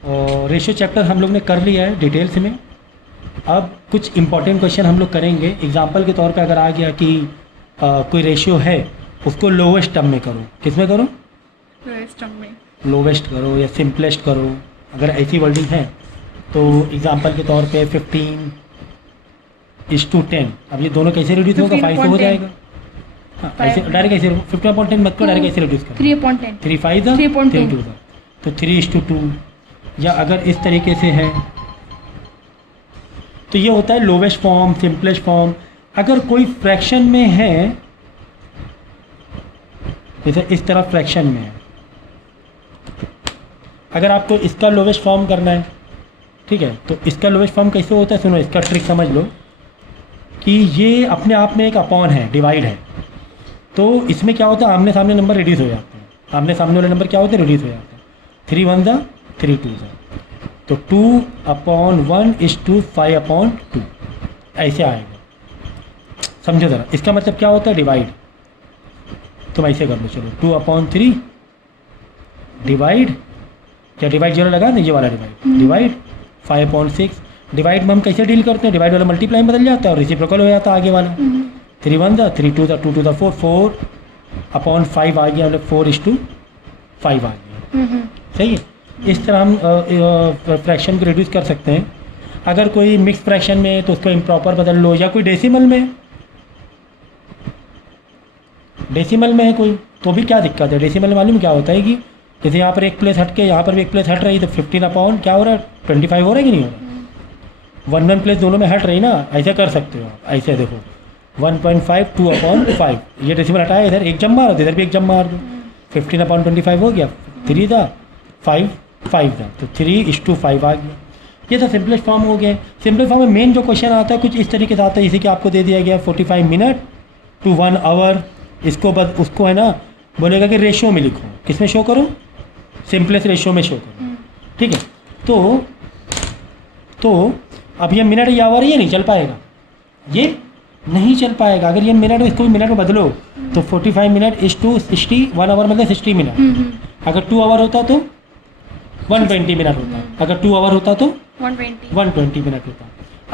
और ratio chapter हम लोग ने कर लिया है डिटेल्स में। अब कुछ इंपॉर्टेंट क्वेश्चन हम लोग करेंगे। एग्जांपल के तौर पे अगर आ गया कि कोई रेशियो है, उसको लोवेस्ट टर्म में करो। किस में करो? लोवेस्ट टर्म में। लोवेस्ट करो या सिंपलेस्ट करो, अगर ऐसी वर्डिंग है तो। एग्जांपल के तौर पे 15:10। अब ये दोनों कैसे रिड्यूस होगा? 5 से हो जाएगा। हाँ, ऐसे डायरेक्ट ऐसे 15/10 मत करो, डायरेक्ट ऐसे रिड्यूस करो। 3/10 3 5 दा 3 2 दा, तो 3:2। या अगर इस तरीके से है तो ये होता है लोवेस्ट फॉर्म, सिंपलेस्ट फॉर्म। अगर कोई फ्रैक्शन में है, जैसे इस तरह फ्रैक्शन में है, अगर आपको इसका लोवेस्ट फॉर्म करना है, ठीक है, तो इसका लोवेस्ट फॉर्म कैसे होता है? सुनो, इसका ट्रिक समझ लो कि ये अपने आप में एक अपॉन है, डिवाइड है। तो इसमें क्या होता है, आमने सामने नंबर रिड्यूस हो जाते हैं। आमने सामने वाले नंबर क्या होते हैं? रिड्यूस हो जाते हैं। 3 1 दा 3 2 दा, तो 2/1 = 5/2 ऐसे आएगा। समझो ज़रा, इसका मतलब क्या होता है? डिवाइड। तुम ऐसे कर लो, चलो 2/3 डिवाइड, क्या डिवाइड 0 लगा नहीं, ये वाला डिवाइड 5/6। डिवाइड में हम कैसे डील करते हैं? डिवाइड वाला मल्टीप्लाई में बदल जाता है और रेसिप्रोकल हो जाता है आगे वाला। 3 1 दा 3 2 दा 2 2 दा 4 4/5 आ गया, मतलब 4:5 आ गया। सही है। इस तरह हम फ्रैक्शन को रिड्यूस कर सकते हैं। अगर कोई मिक्स फ्रैक्शन में है तो उसको इम्प्रॉपर बदल लो, या कोई डेसिमल में है कोई, तो भी क्या दिक्कत है? डेसिमल में मालूम क्या होता है कि जैसे यहाँ पर एक प्लेस हट के यहाँ पर भी एक प्लेस हट रही, तो 15 क्या हो रहा है? 25 हो रहा है कि नहीं हो रहा? 1 प्लेस दोनों में हट रही ना, ऐसे कर सकते हो आप। ऐसे देखो 1.5 2/5, ये डेसिमल हटाया, इधर एक जम मारो, इधर भी एक जम मार दो, 15/25 हो गया। 3 दा 5 5 दा, तो 3:5 आ गया। ये तो सिंपलेस्ट फॉर्म हो गया। सिंपलेस्ट फॉर्म में मेन जो क्वेश्चन आता है कुछ इस तरीके से आता है, जैसे कि आपको दे दिया गया 45 मिनट to 1 आवर। उसको है ना, बोलेगा कि रेशियो में लिखो। किस में शो करो? सिंपलेस्ट रेशियो में शो करो, ठीक है। तो अब ये मिनट या आवर, ये नहीं चल पाएगा, ये नहीं चल पाएगा। अगर ये मिनट में, इसको भी मिनट में बदलो तो 45 मिनट = 60, 1 आवर मतलब 60 मिनट। अगर 2 आवर होता तो 120 मिनट होता। अगर 2 आवर होता तो 120 मिनट होता।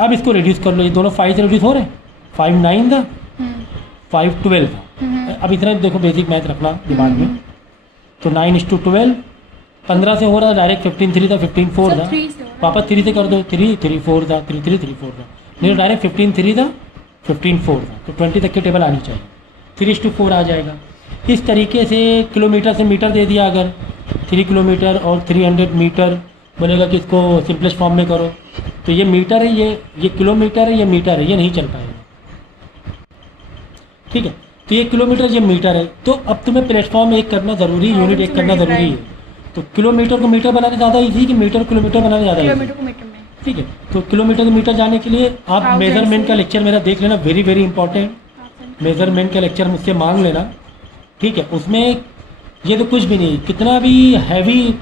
अब इसको रिड्यूस कर लो, ये दोनों 5 से रिड्यूस हो रहे हैं। 5 9 दा 5 12 था। अब इतना देखो, बेसिक मैथ रखना दिमाग में। तो 9:12 15 से हो रहा है, डायरेक्ट 15 3 था, 15 4 था, वापस 3 से कर दो, 3 3 4 था, 3 3 3 4 था, नहीं डायरेक्ट 15 3 था, 15 4 था, तो 20 तक की टेबल आनी चाहिए। 3:4 आ जाएगा। इस तरीके से किलोमीटर से मीटर दे दिया, अगर 3 किलोमीटर और 300 मीटर, बोलेगा कि इसको सिंपलेस्ट फॉर्म में करो, तो ये मीटर है, ये किलोमीटर है, ये मीटर है, ये नहीं चल पाएगा, ठीक है। तो ये किलोमीटर, ये मीटर है। तो अब तुम्हें प्लेटफॉर्म एक करना ज़रूरी, यूनिट एक करना ज़रूरी है। तो किलोमीटर को मीटर बनाने ज़्यादा ईजी कि मीटर किलोमीटर बनाने ज़्यादा ईजी? ठीक है। तो किलोमीटर को मीटर जाने के लिए आप मेजरमेंट का लेक्चर मेरा देख लेना, वेरी वेरी इंपॉर्टेंट। मेजरमेंट का लेक्चर मुझसे मांग लेना, ठीक है। उसमें ये तो कुछ भी नहीं, कितना भी हैवी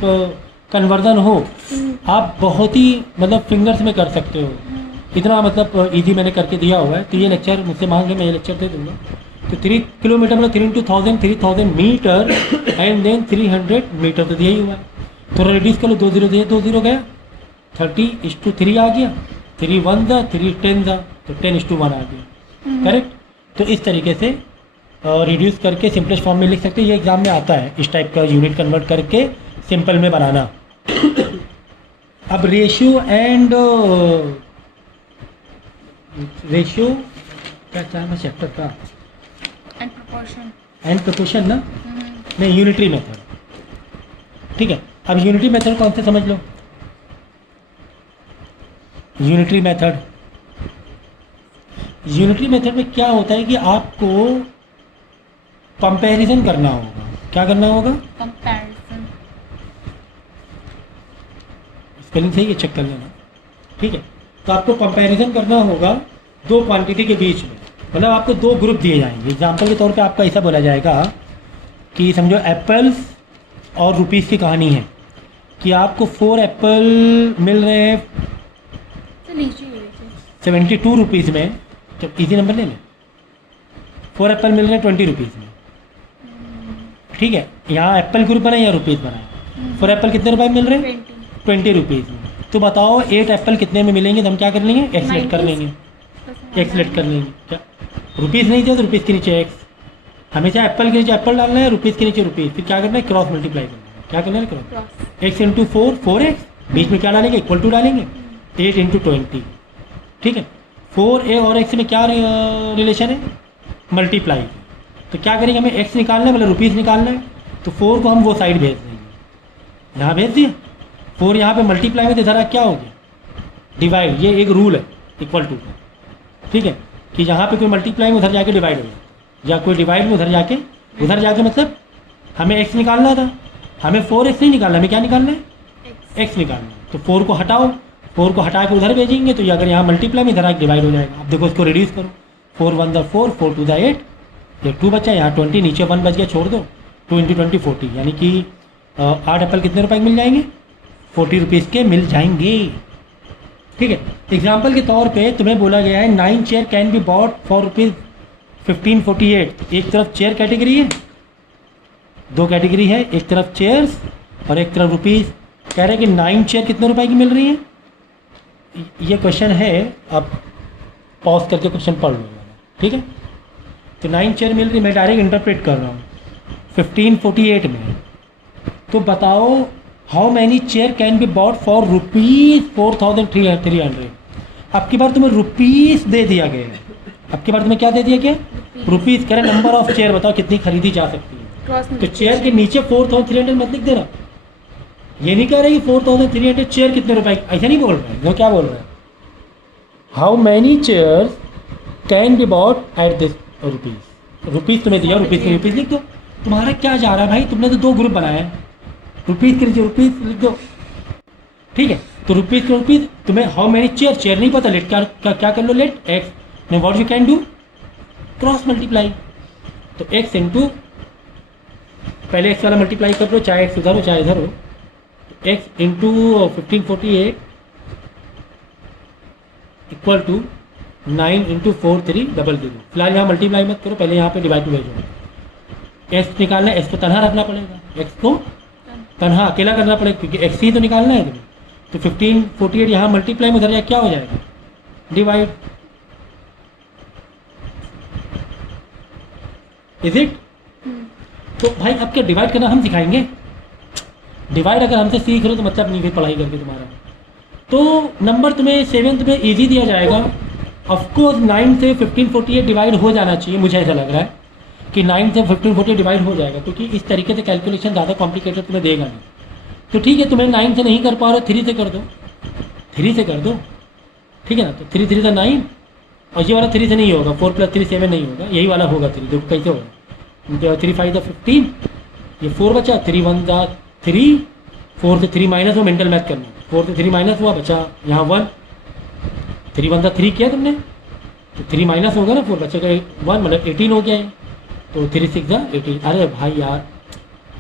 कन्वर्जन हो, आप बहुत ही मतलब फिंगर्स में कर सकते हो। इतना मतलब इजी मैंने करके दिया हुआ है। तो ये लेक्चर मुझसे मांग ले, मैं ये लेक्चर दे दूँगा। तो 3 किलोमीटर मतलब 3 × 1000 3000 मीटर एंड देन 300 मीटर, तो दिया ही हुआ है। थोड़ा रिड्यूस कर लो, 2 0 दिए, 2 0 गया, 30:3 आ गया, 3 1 दा 3 10 दा, तो 10:1 आ गया, करेक्ट। तो इस तरीके से रिड्यूस करके सिंपलेस्ट फॉर्म में लिख सकते हैं। ये एग्जाम में आता है, इस टाइप का यूनिट कन्वर्ट करके सिंपल में बनाना। अब रेशियो क्या था चैप्टर का? एंड प्रोपोर्शन ना, नहीं, यूनिटरी मेथड, ठीक है। अब यूनिटरी मेथड कौन से समझ लो। यूनिटरी मेथड में क्या होता है कि आपको कंपैरिजन करना होगा। क्या करना होगा? कंपैरिजन। स्पेलिंग सही है, चेक कर लेना, ठीक है। तो आपको कंपैरिजन करना होगा 2 क्वांटिटी के बीच में, मतलब आपको 2 ग्रुप दिए जाएंगे। एग्जाम्पल के तौर पे आपको ऐसा बोला जाएगा कि समझो एप्पल्स और रुपीस की कहानी है कि आपको 4 एप्पल मिल रहे हैं 72 रुपीज़ में। जब इजी नंबर ले लें, 4 एप्पल मिल रहे हैं 20 रुपीज़ में, ठीक है। यहाँ एप्पल ग्रुप बनाए या रुपीज़ बनाए? 4 एप्पल कितने रुपए में मिल रहे हैं? 20 रुपीज़ में। तो बताओ 8 एप्पल कितने में मिलेंगे? तो हम क्या कर लेंगे? एक्स लेट कर 90 लेंगे, एक्स लेट कर लेंगे। क्या रुपीज़ नहीं थे तो रुपीज़ के नीचे एक्स, हमेशा एप्पल के नीचे एप्पल डालना है, रुपीज़ के नीचे रुपीज़, फिर क्या करना है? क्रॉस मल्टीप्लाई करना है। क्या करना है? Cross. Cross. X into 4 4x, बीच में क्या डालेंगे? इक्वल टू डालेंगे। 8 इंटू 20, ठीक है। 4a और x में क्या रिलेशन है? मल्टीप्लाई। तो क्या करेंगे? हमें x निकालना है, मतलब रुपीज़ निकालना है, तो 4 को हम वो साइड भेज देंगे, यहाँ भेज दिया। 4 यहाँ पे मल्टीप्लाई में, तो इधर क्या हो गया? डिवाइड। ये एक रूल है इक्वल टू का, ठीक है, कि जहाँ पे कोई मल्टीप्लाई में उधर जाके डिवाइड हो जाए, या कोई डिवाइड में उधर जाके मतलब हमें x निकालना था, हमें 4x नहीं निकालना, हमें क्या निकालना है? x निकालना है। तो 4 को हटाओ, 4 को हटा के उधर भेजेंगे, तो ये अगर यहाँ मल्टीप्लाई में इधर आके डिवाइड हो जाएगा। अब देखो इसको रिड्यूस करो, 4 1 द 4, 4 2 द 8, ये 2 बचा, यहाँ 20, नीचे 1 बच गया, छोड़ दो। 2 इंटू 20 40, यानी कि 8 एप्पल कितने रुपए के मिल जाएंगे? 40 रुपीज़ के मिल जाएंगे, ठीक है। एग्जाम्पल के तौर पे तुम्हें बोला गया है 9 chair can be bought for rupees 1548। एक तरफ चेयर कैटेगरी है, दो कैटेगरी है, एक तरफ चेयर्स और एक तरफ रुपीज़। कह रहे हैं कि 9 चेयर कितने रुपए की मिल रही है? ये क्वेश्चन है, आप पॉज करके क्वेश्चन पढ़ लो, ठीक है। तो 9 चेयर मिल रही, मैं डायरेक्ट इंटरप्रेट कर रहा हूँ 1548 में। तो बताओ how many chair can be bought for rupees 4300। अब की बार तुम्हें रुपीज़ दे दिया गया है, अब की बार तुम्हें क्या दे दिया गया? रुपीज़। कह रहे नंबर ऑफ चेयर बताओ कितनी खरीदी जा सकती है। तो चेयर के नीचे 4300 मत लिख देना, ये नहीं कह रहे कि 4300 चेयर कितने रुपए, ऐसा नहीं बोल रहे हैं। वो क्या बोल रहे हैं? How many chair can be bought at this rupees. Rupees तुम्हें दिया, रुपीज़ के रुपीज़ लिख दो। तुम्हारा क्या जा रहा है भाई? तुमने तो 2 ग्रुप बनाए हैं, रुपीज़ के नीचे रुपीज़ लिख दो, ठीक है। तो रुपीज़ के रुपीज़, तुम्हें हाउ मैनी चेयर, चेयर नहीं पता, लेट क्या कर लो? लेट एक्स में what you can do? Cross multiply. तो एक्स इंटू, पहले एक्स वाला मल्टीप्लाई कर लो, चाहे एक्स उधर हो चाहे इधर हो। X into 1548 equal to 9 into 4300। फिलहाल यहाँ मल्टीप्लाई मत करो, पहले यहाँ पे डिवाइड टू भेजो। एक्स निकालना है, एक्स को तनहा रखना पड़ेगा, एक्स को तनहा अकेला करना पड़ेगा, क्योंकि एक्स ही तो निकालना है तुम्हें। तो 1548 यहाँ मल्टीप्लाई में उधर जाए क्या हो जाएगा? डिवाइड। Is it? तो भाई अब क्या डिवाइड करना हम सिखाएंगे? डिवाइड अगर हमसे सीख रहे हो तो मतलब नहीं फिर पढ़ाई करके तुम्हारा। तो नंबर तुम्हें 7th में ईजी दिया जाएगा। ऑफकोर्स 9 से 1548 डिवाइड हो जाना चाहिए, मुझे ऐसा लग रहा है कि 9 से 1548 डिवाइड हो जाएगा, क्योंकि इस तरीके से कैलकुलेशन ज़्यादा कॉम्प्लिकेटेड तुम्हें देगा नहीं। तो ठीक है, तुम्हें 9 से नहीं कर पा रहे हो, 3 से कर दो, 3 से कर दो, ठीक है ना। तो 3 3 9, और ये वाला 3 से नहीं होगा, 4 + 3 7 नहीं होगा, यही वाला होगा 3। देखो कैसे होगा, 3 5 15, ये 4 बचा, 3 1 3, 4 से 3 माइनस हो, मेंटल मैथ करना, 4 से 3 माइनस हुआ, बचा यहाँ 1, 3 1 3 किया तुमने, तो 3 माइनस होगा ना, 4 बचेगा 1, मतलब 18 हो गया है। तो 3 6 18। अरे भाई यार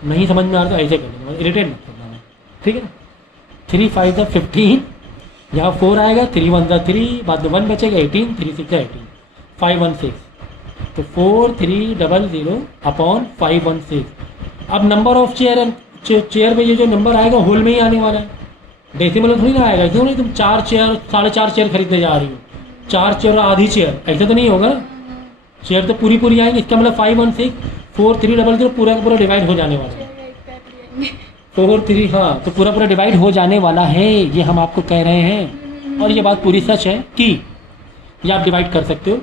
नहीं समझ में आ रहा तो ऐसे कर लेना, इरिटेट मत करना, ठीक है ना। 3 5 15, यहाँ 4 आएगा, 3 1 3, बाद में 1 बचेगा 18, 3 6 18, 5 1 6। तो 4300 अपॉन 516। अब नंबर ऑफ चेयर में ये जो नंबर आएगा होल में ही आने वाला है, डेसिमल थोड़ी ना आएगा। क्यों नहीं? तुम 4 चेयर 4.5 चेयर खरीदने जा रही हो, 4 चेयर और आधी चेयर, ऐसा तो नहीं होगा ना। चेयर तो पूरी आएंगी, इसका मतलब 516 4300 पूरा का पूरा डिवाइड हो जाने वाला है। 4 3, हाँ, तो पूरा डिवाइड हो जाने वाला है, ये हम आपको कह रहे हैं। और ये बात पूरी सच है कि ये आप डिवाइड कर सकते हो।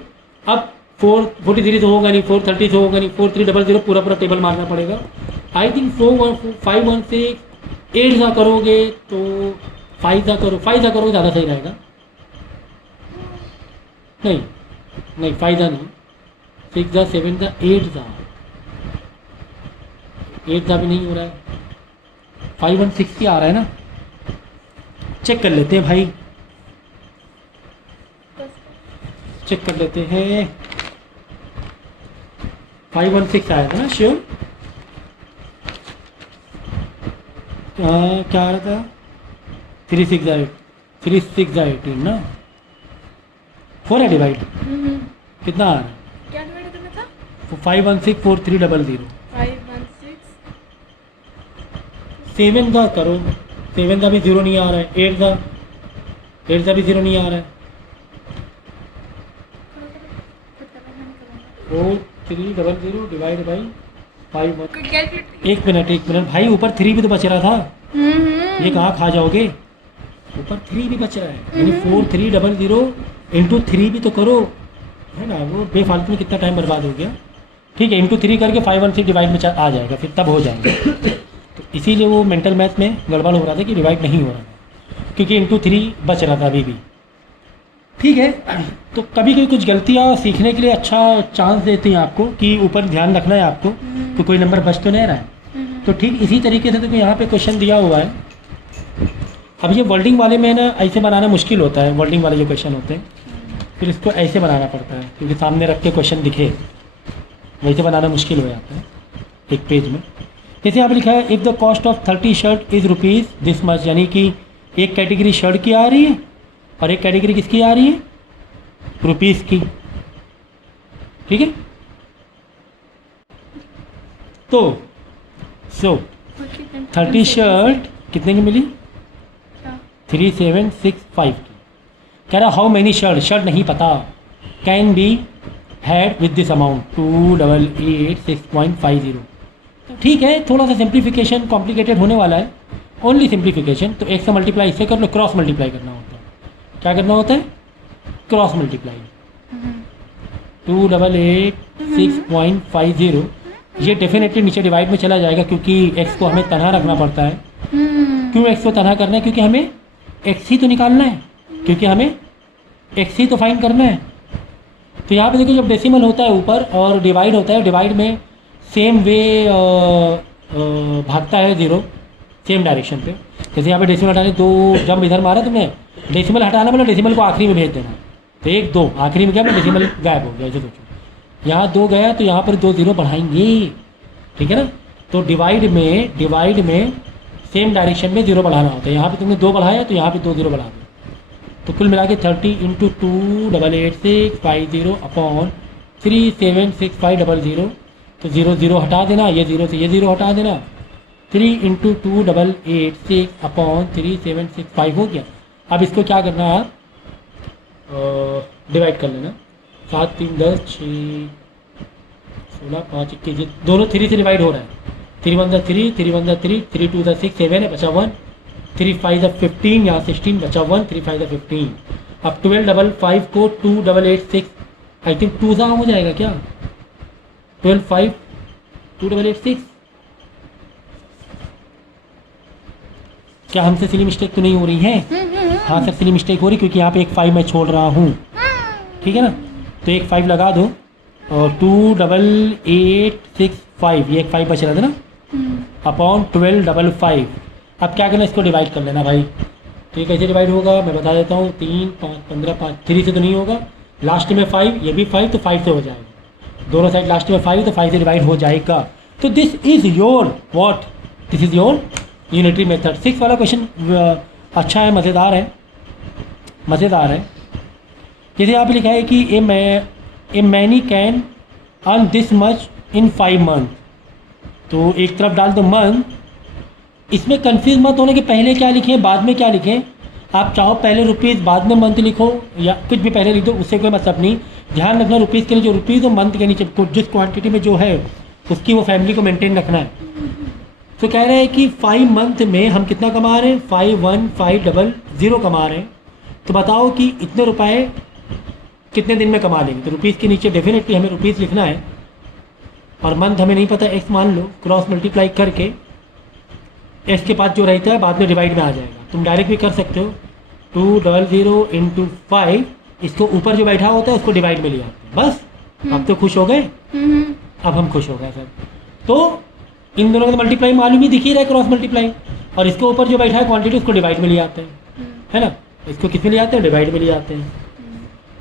अब 443 तो होगा नहीं, 430 तो होगा नहीं, 4300 पूरा टेबल मारना पड़ेगा। आई थिंक 516 8 सा करोगे तो 5 सा करोगे ज़्यादा सही रहेगा। नहीं 5 सा नहीं, 6 सा 7 सा 8 सा, 8 सा भी नहीं हो रहा है, 516 आ रहा है ना। चेक कर लेते हैं भाई, चेक कर लेते हैं। 516 आया था ना, श्योर। क्या आ रहा था? 3 6 18 ना, 4 है डिवाइड, कितना आ रहा है? क्या डिवाइड करना था? 516 4300। 516 7 का करो, 7 का भी 0 नहीं आ रहा है, 8 का भी 0 नहीं आ रहा है। 4300 डिवाइड बाई 5। एक मिनट भाई, ऊपर 3 भी तो बच रहा था, ये कहाँ खा जाओगे? ऊपर 3 भी बच रहा है, यानी 4300 इंटू 3 भी तो करो, है ना? वो बेफालतू में कितना टाइम बर्बाद हो गया। ठीक है, इंटू 3 करके 516 डिवाइड में आ जाएगा, फिर तब हो जाएगा। तो इसीलिए वो मेंटल मैथ में गड़बड़ हो रहा था कि डिवाइड नहीं हो रहा था, क्योंकि इंटू 3 बच रहा था अभी भी। ठीक है, तो कभी कभी कुछ गलतियाँ सीखने के लिए अच्छा चांस देती हैं आपको कि ऊपर ध्यान रखना है आपको कि कोई नंबर बच तो नहीं रहा है। तो ठीक इसी तरीके से देखो यहाँ पे क्वेश्चन दिया हुआ है। अब ये वर्डिंग वाले में ना ऐसे बनाना मुश्किल होता है, वर्डिंग वाले जो क्वेश्चन होते हैं, फिर इसको ऐसे बनाना पड़ता है क्योंकि सामने रख के क्वेश्चन दिखे, वैसे बनाना मुश्किल हो जाता है एक पेज में। जैसे यहाँ पे लिखा है if the cost of 30 shirt is rupees this much, यानी कि एक कैटेगरी शर्ट की आ रही है और एक कैटेगरी किसकी आ रही है? रुपीज़ की। ठीक है, तो 30 शर्ट कितने की मिली? 3765 की। कह रहा हाउ मैनी शर्ट नहीं पता, can be had with this amount 2886.50। तो ठीक है, थोड़ा सा सिंप्लीफिकेशन कॉम्प्लिकेटेड होने वाला है, ओनली सिंप्लीफिकेशन। तो एक से मल्टीप्लाई इससे कर लो, क्रॉस मल्टीप्लाई करना होता है। क्या करना होता है? Cross multiply. 2886.50 ये डेफिनेटली नीचे डिवाइड में चला जाएगा क्योंकि x को हमें तनहा रखना पड़ता है। क्यों x को तनहा करना है? क्योंकि हमें x ही तो निकालना है, क्योंकि हमें x ही तो फाइंड करना है। तो यहाँ पे देखो जब डेसिमल होता है ऊपर और डिवाइड होता है, डिवाइड में सेम वे भागता है 0 सेम डायरेक्शन पे। जैसे यहाँ पे डेसिमल हटाने 2 जब इधर मारा तुमने, डेसिमल हटाना मतलब डेसिमल को आखिरी में भेज देना। तो 1 2 आखिरी में क्या मतलब डेसिमल गायब हो गया, ऐसे सोचो। यहाँ 2 गया तो यहाँ पर 2 0 बढ़ाएंगे, ठीक है ना? तो डिवाइड में सेम डायरेक्शन में 0 बढ़ाना होता है। यहाँ पे तुमने 2 बढ़ाया तो यहाँ पे 2 0 बढ़ा दो, तो कुल मिला के 30 × 288650 अपॉन 376500। तो 0 0 हटा देना, ये 0 से ये 0 हटा देना। 3 × 2886 अपॉन 3765 हो गया। अब इसको क्या करना है, आप डिवाइड कर लेना। 7 3 10 6 16 5 21, दोनों 3 से डिवाइड हो रहा है। 3 1 3 3 1 3 3 2 6 7 है, बचा 1। 3 5 15, यहाँ 16 बचा 1। 3 5 15। अब 1255 को 2886 आई थिंक 2 सा हो जाएगा क्या? 12 5 2886। क्या हमसे सिली मिस्टेक तो नहीं हो रही है? हाँ सर सिली मिस्टेक हो रही, क्योंकि यहाँ पे एक 5 मैं छोड़ रहा हूँ, ठीक है ना? तो एक 5 लगा दो और 2885, ये एक 5 बच रहा था ना, अपॉन 1255। अब क्या करना, इसको डिवाइड कर लेना भाई। तो ये कैसे डिवाइड होगा मैं बता देता हूँ। 3 5 15 5, 3 से तो नहीं होगा, लास्ट में 5, ये भी 5, तो 5 से हो जाएगा। दोनों साइड लास्ट में 5, तो 5 से डिवाइड हो जाएगा। तो this is your what, this is your unitary method. 6 वाला क्वेश्चन अच्छा है, मज़ेदार है। जैसे यहाँ पे लिखा है कि ए many can earn this much in 5 month. तो एक तरफ डाल दो मंथ, इसमें कंफ्यूज मत होने के पहले क्या लिखें बाद में क्या लिखें। आप चाहो पहले रुपीज़ बाद में मंथ लिखो, या कुछ भी पहले लिख दो, उससे कोई मतलब नहीं। ध्यान रखना रुपीज़ के लिए जो रुपीज़ और मंथ के नीचे जिस क्वांटिटी में जो है उसकी वो फैमिली को मेंटेन रखना है। तो कह रहे हैं कि 5 मंथ में हम कितना कमा रहे हैं? 51500 कमा रहे हैं। तो बताओ कि इतने रुपए कितने दिन में कमा लेंगे। तो रुपीज़ के नीचे डेफिनेटली हमें रुपीज़ लिखना है, और मंथ हमें नहीं पता, एक्स मान लो, क्रॉस मल्टीप्लाई करके एक्स के पास जो रहता है बाद में डिवाइड में आ जाएगा। तुम डायरेक्ट भी कर सकते हो, 200 × 5, इसको ऊपर जो बैठा होता है उसको डिवाइड में लिया। बस अब तो खुश हो गए, अब हम खुश हो गए सर। तो इन दोनों का मल्टीप्लाई मालूम ही दिख ही रहा है, क्रॉस मल्टीप्लाई। और इसके ऊपर जो बैठा है क्वांटिटी उसको डिवाइड में ले आते हैं, है ना? इसको किस में ले आते हैं? डिवाइड में ले आते हैं।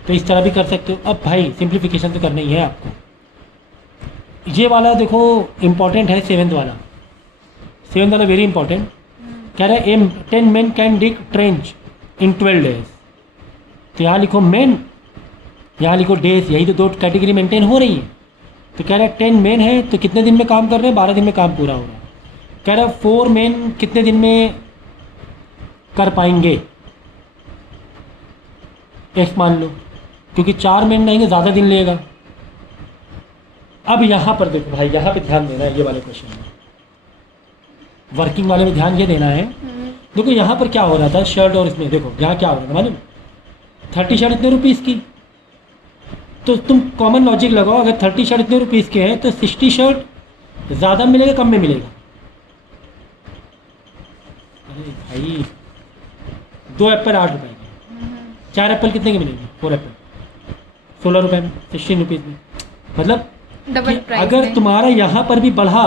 तो इस तरह भी कर सकते हो। अब भाई सिंप्लीफिकेशन तो करना ही है आपको। ये वाला देखो इम्पॉर्टेंट है, 7th वाला वेरी इंपॉर्टेंट। कह रहा है 10 men can dig trench in 12 days। तो यहाँ लिखो मेन, यहाँ लिखो डेज, यही तो 2 कैटेगरी मेंटेन हो रही है। तो कह रहा है 10 men है तो कितने दिन में काम कर रहे हैं? 12 दिन में काम पूरा हो रहा है। कह रहा है 4 men कितने दिन में कर पाएंगे, एक्स मान लो, क्योंकि 4 महीने रहेंगे ज़्यादा दिन लेगा। अब यहाँ पर देखो भाई, यहाँ पे ध्यान देना है, ये वाले क्वेश्चन में वर्किंग वाले में ध्यान ये देना है। देखो यहाँ पर क्या हो रहा था शर्ट और इसमें, देखो यहाँ क्या हो रहा था मालूम, 30 शर्ट इतने रुपीज़ की, तो तुम कॉमन लॉजिक लगाओ, अगर 30 शर्ट इतने रुपीज़ के हैं तो 60 शर्ट ज़्यादा मिलेगा कम में मिलेगा? अरे भाई 2 एप्पल 8 रुपए के, 4 एप्पल कितने के मिलेंगे? 4 एप्पल 16 रुपए में, 16 रुपीज़ में। मतलब डबल कि प्राइस अगर तुम्हारा यहाँ पर भी बढ़ा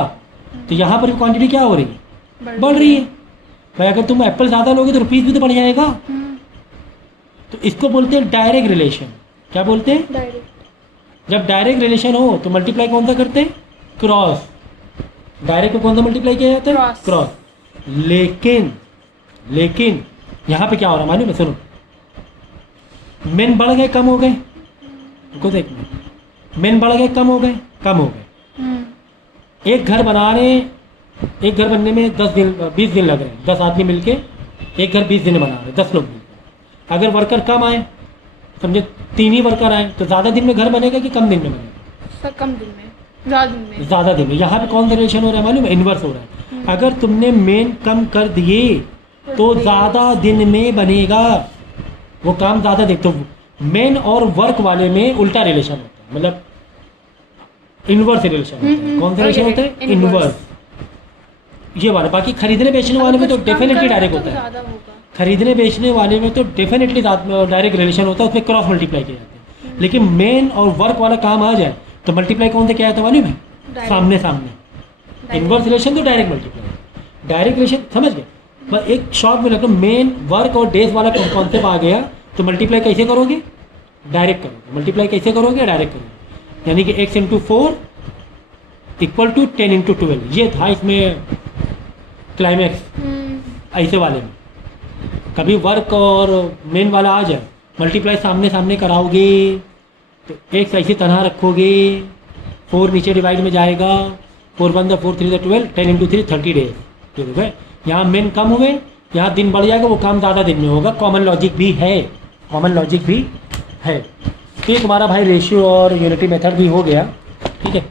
तो यहाँ पर भी क्वांटिटी क्या हो रही है? बढ़ रही है भाई। अगर तुम एप्पल ज़्यादा लोगे तो रुपीज़ भी तो बढ़ जाएगा। तो इसको बोलते हैं डायरेक्ट रिलेशन। क्या बोलते हैं? डायरेक्ट। जब डायरेक्ट रिलेशन हो तो मल्टीप्लाई कौन सा करते हैं? क्रॉस। डायरेक्ट में कौन सा मल्टीप्लाई किया जाता है? क्रॉस। क्रॉस। लेकिन यहाँ पे क्या हो रहा है मालूम है? सुनो, मेन बढ़ गए कम हो गए, रुको देखना, मेन बढ़ गए कम हो गए, कम हो गए। एक घर बनने में 10 दिन 20 दिन लग रहे हैं, 10 आदमी मिलके एक घर 20 दिन में बना रहे हैं, 10 लोग मिलकर। अगर वर्कर कम आए, समझे 3 ही वर्कर आए, तो ज़्यादा दिन में घर बनेगा कि कम दिन में बनेगा? सर कम दिन में, ज़्यादा दिन में। ज़्यादा दिन में। यहाँ पे कौन सा रिलेशन हो रहा है मालूम है? इन्वर्स हो रहा है। अगर तुमने मेन कम कर दिए तो ज़्यादा दिन में बनेगा वो काम, ज़्यादा दिन। तो मेन और वर्क वाले में उल्टा रिलेशन होता है, मतलब इन्वर्स रिलेशन होता है। कौन सा रिलेशन होता है? इन्वर्स, ये वाला। बाकी खरीदने बेचने वाले में तो डेफिनेटली डायरेक्ट होता है। खरीदने बेचने वाले में तो डेफिनेटली डायरेक्ट रिलेशन होता है, उसमें क्रॉस मल्टीप्लाई किया जाता है। लेकिन मेन और वर्क वाला काम आ जाए तो मल्टीप्लाई कौन से किया जाता है मालूम है? सामने सामने। इन्वर्स रिलेशन तो डायरेक्ट मल्टीप्लाई। डायरेक्ट रिलेशन समझ गए? बस एक शॉर्ट में लगता है, मेन वर्क और डेज वाला कॉन्सेप्ट आ गया तो मल्टीप्लाई कैसे करोगे? डायरेक्ट करोगे। मल्टीप्लाई कैसे करोगे? डायरेक्ट करोगे। यानी कि x × 4 = 10 × 12। ये था इसमें क्लाइमैक्स। ऐसे वाले में कभी वर्क और मेन वाला आ जाए, मल्टीप्लाई सामने सामने कराओगे तो x ऐसी तरह रखोगे, 4 नीचे डिवाइड में जाएगा, 4 1 4 3 12, 10 × 3 30 डेज। ठीक है, यहाँ मेन कम हुए, यहाँ दिन बढ़ जाएगा, वो काम ज़्यादा दिन में होगा। कॉमन लॉजिक भी है, कॉमन लॉजिक भी है। तो ये तुम्हारा भाई रेशियो और यूनिटी मेथड भी हो गया। ठीक है।